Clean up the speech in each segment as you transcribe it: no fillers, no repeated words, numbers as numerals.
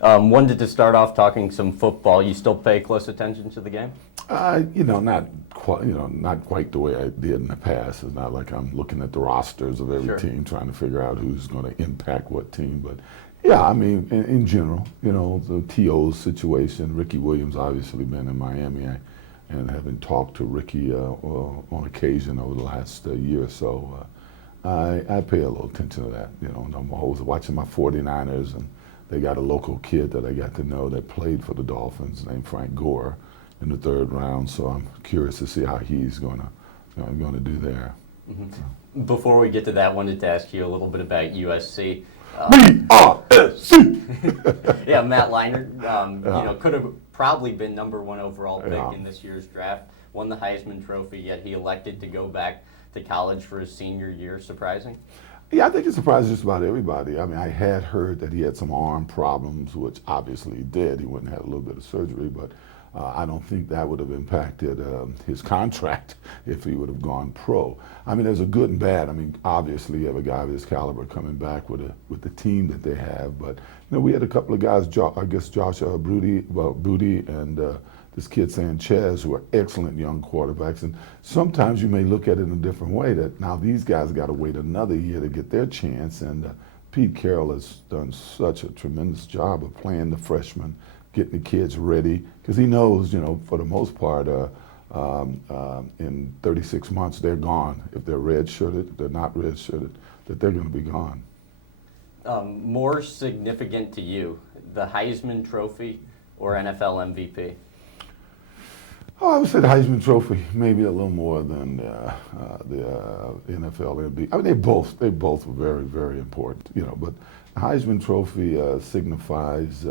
Wanted to start off talking some football. You still pay close attention to the game? Not quite the way I did in the past. It's not like I'm looking at the rosters of every Sure. team trying to figure out who's going to impact what team. But yeah, I mean, in general, the TO situation. Ricky Williams obviously been in Miami, and having talked to Ricky on occasion over the last year or so, I pay a little attention to that. And I'm always watching my 49ers, and they got a local kid that I got to know that played for the Dolphins named Frank Gore in the third round. So I'm curious to see how he's going to do there. Mm-hmm. Before we get to that, wanted to ask you a little bit about USC. BRSC. Yeah, Matt Leinart, could have probably been #1 overall pick in this year's draft. Won the Heisman Trophy, yet he elected to go back to college for his senior year. Surprising? Yeah, I think it surprised just about everybody. I mean, I had heard that he had some arm problems, which obviously he did. He wouldn't have had a little bit of surgery, but I don't think that would have impacted his contract if he would have gone pro. I mean, there's a good and bad. I mean, obviously you have a guy of his caliber coming back with the team that they have, but we had a couple of guys, Josh Booty and this kid Sanchez, who are excellent young quarterbacks. And sometimes you may look at it in a different way, that now these guys got to wait another year to get their chance. And Pete Carroll has done such a tremendous job of playing the freshmen, getting the kids ready, because he knows, for the most part, in 36 months they're gone. If they're red-shirted, if they're not red-shirted, that they're going to be gone. More significant to you, the Heisman Trophy or NFL MVP? Oh, I would say the Heisman Trophy, maybe a little more than the NFL MVP. I mean, they both were very, very important, but the Heisman Trophy signifies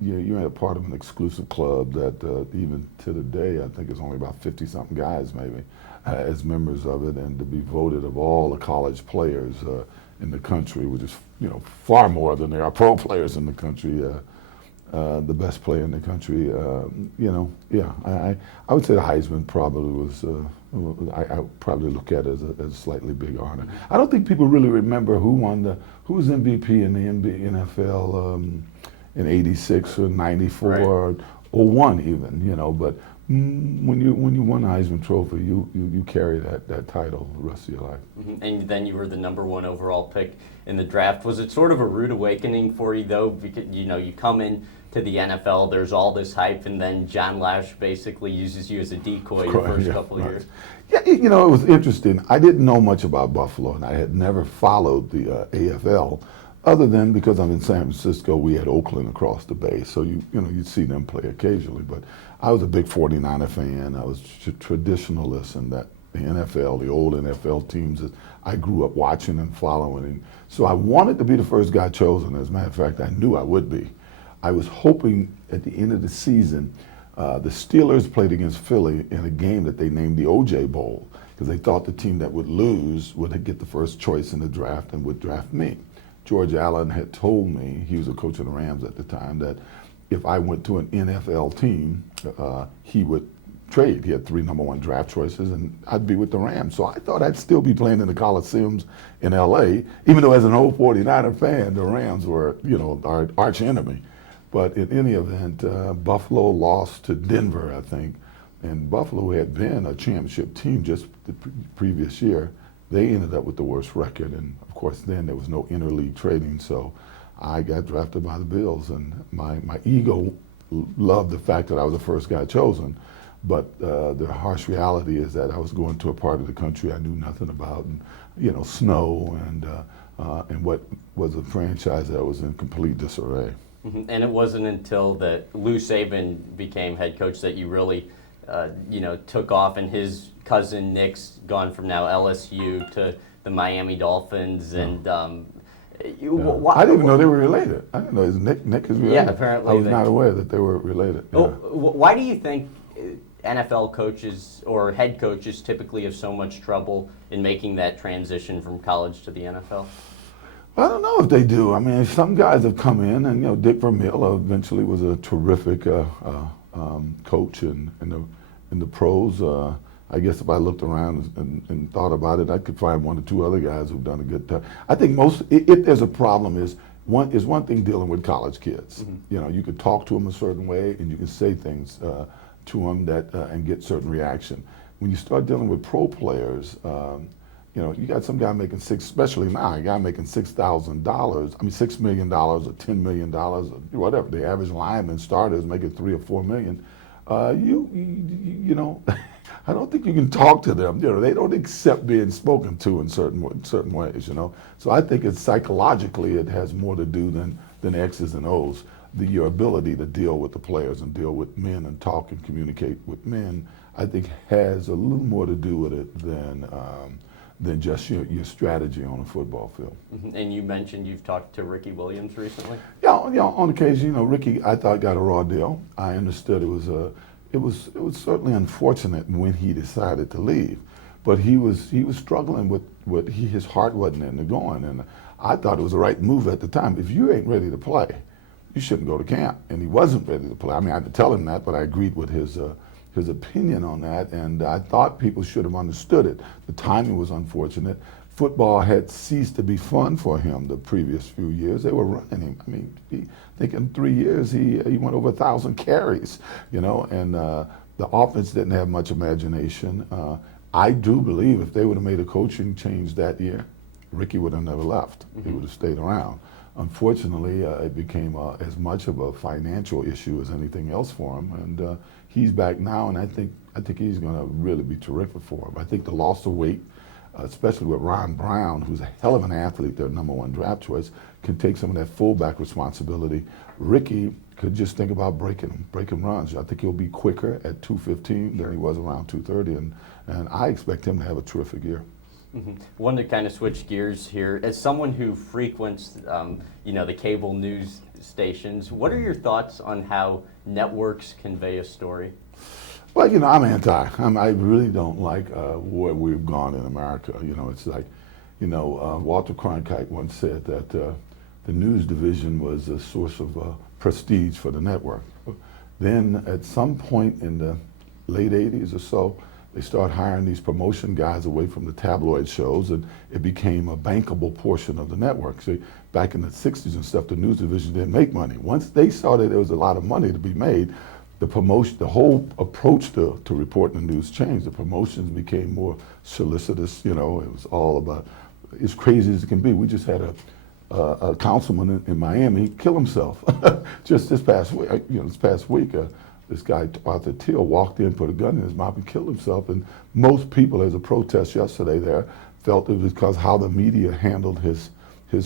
you're a part of an exclusive club that even to the day, I think it's only about 50-something guys maybe as members of it, and to be voted of all the college players in the country, which is far more than there are pro players in the country. The best player in the country, I would say the Heisman probably was, I probably look at it as a slightly big honor. I don't think people really remember who was MVP in the NFL in '86 or '94 Right. or '01 even, but when you won the Heisman Trophy, you carry that title the rest of your life. Mm-hmm. And then you were the #1 overall pick in the draft. Was it sort of a rude awakening for you, though? Because, you come in to the NFL, there's all this hype, and then John Lash basically uses you as a decoy your first couple of years. Yeah, it was interesting. I didn't know much about Buffalo, and I had never followed the AFL, other than because I'm in San Francisco, we had Oakland across the bay, so you'd see them play occasionally. But I was a big 49er fan. I was a traditionalist in that the NFL, the old NFL teams that I grew up watching and following. And so I wanted to be the first guy chosen. As a matter of fact, I knew I would be. I was hoping at the end of the season, the Steelers played against Philly in a game that they named the O.J. Bowl, because they thought the team that would lose would get the first choice in the draft and would draft me. George Allen had told me, he was a coach of the Rams at the time, that if I went to an NFL team, he would trade. He had 3 #1 draft choices, and I'd be with the Rams. So I thought I'd still be playing in the Coliseums in L.A., even though as an old 49er fan, the Rams were, our arch enemy. But in any event, Buffalo lost to Denver, I think, and Buffalo had been a championship team just the previous year. They ended up with the worst record, and of course then there was no interleague trading, so I got drafted by the Bills, and my ego loved the fact that I was the first guy chosen, but the harsh reality is that I was going to a part of the country I knew nothing about, and snow, and what was a franchise that was in complete disarray. Mm-hmm. And it wasn't until that Lou Saban became head coach that you really, took off, and his cousin Nick's gone from now LSU to the Miami Dolphins, and I didn't even know they were related. I didn't know Nick is related. Yeah, apparently. I was not aware that they were related. Yeah. Why do you think NFL coaches or head coaches typically have so much trouble in making that transition from college to the NFL? I don't know if they do. I mean, some guys have come in, and Dick Vermeil eventually was a terrific coach in the pros. I guess if I looked around and thought about it, I could find 1 or 2 other guys who've done a good job. I think if there's a problem is It's one thing dealing with college kids. You know, you can talk to them a certain way, and you can say things to them that and get certain reaction. When you start dealing with pro players, you know, you got some guy making especially now, a guy making $6,000. I mean, $6 million or $10 million or whatever. The average lineman starter is making $3 or $4 million. You know, I don't think you can talk to them. You know, they don't accept being spoken to in certain ways. You know, so I think it's psychologically it has more to do than X's and O's. Your ability to deal with the players and deal with men and talk and communicate with men, I think, has a little more to do with it than just your strategy on a football field. And you mentioned you've talked to Ricky Williams recently. Yeah, on occasion, you know, Ricky, I thought got a raw deal. I understood it was certainly unfortunate when he decided to leave, but he was struggling with his heart wasn't in the going, and I thought it was the right move at the time. If you ain't ready to play, you shouldn't go to camp, and he wasn't ready to play. I mean, I had to tell him that, but I agreed with his opinion on that, and I thought people should have understood it. The timing was unfortunate. Football had ceased to be fun for him the previous few years. They were running him. I mean, I think in 3 years he went over 1,000 carries, you know, and the offense didn't have much imagination. I do believe if they would have made a coaching change that year, Ricky would have never left. He would have stayed around. Unfortunately, it became as much of a financial issue as anything else for him, and he's back now, and I think he's going to really be terrific for him. I think the loss of weight, especially with Ron Brown, who's a hell of an athlete, their #1 draft choice, can take some of that fullback responsibility. Ricky could just think about breaking runs. I think he'll be quicker at 215 than he was around 230, and I expect him to have a terrific year. Wanted to kind of switch gears here. As someone who frequents, you know, the cable news stations, what are your thoughts on how networks convey a story? Well, you know, I'm anti. I really don't like where we've gone in America. You know, it's like, you know, Walter Cronkite once said that the news division was a source of prestige for the network. Then at some point in the late 80s or so, they started hiring these promotion guys away from the tabloid shows, and it became a bankable portion of the network. See, back in the 60s and stuff, the news division didn't make money. Once they saw that there was a lot of money to be made, the whole approach to reporting the news changed. The promotions became more solicitous. You know, it was all about, as crazy as it can be. We just had a councilman in Miami kill himself just this past week. You know, this past week. This guy, Arthur Till, walked in, put a gun in his mouth, and killed himself. And most people, as a protest yesterday there, felt it was because how the media handled his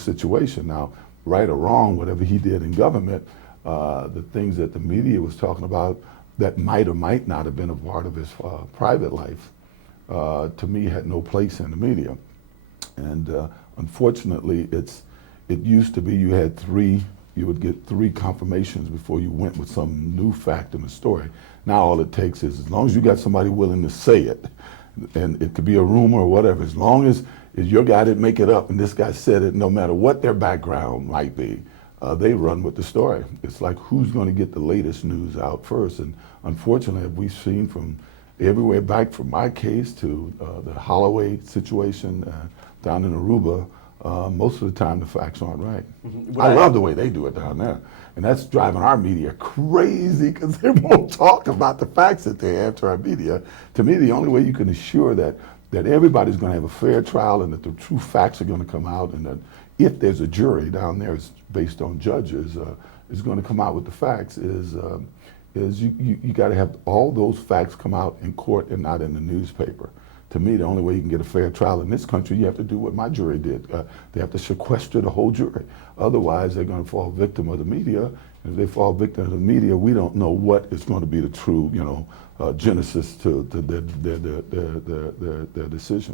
situation. Now, right or wrong, whatever he did in government, the things that the media was talking about that might or might not have been a part of his private life, to me, had no place in the media. And unfortunately, it used to be you would get 3 confirmations before you went with some new fact in the story. Now all it takes is, as long as you got somebody willing to say it, and it could be a rumor or whatever, as long as your guy didn't make it up and this guy said it, no matter what their background might be, they run with the story. It's like, who's going to get the latest news out first? And unfortunately, we've seen from everywhere back from my case to the Holloway situation down in Aruba, most of the time the facts aren't right. I love the way they do it down there. And that's driving our media crazy because they won't talk about the facts that they have to our media. To me, the only way you can assure that everybody's going to have a fair trial and that the true facts are going to come out, and that if there's a jury down there, it's based on judges, is going to come out with the facts, is you got to have all those facts come out in court and not in the newspaper. To me, the only way you can get a fair trial in this country, you have to do what my jury did. They have to sequester the whole jury. Otherwise, they're going to fall victim of the media. And if they fall victim of the media, we don't know what is going to be the true, genesis to their decision.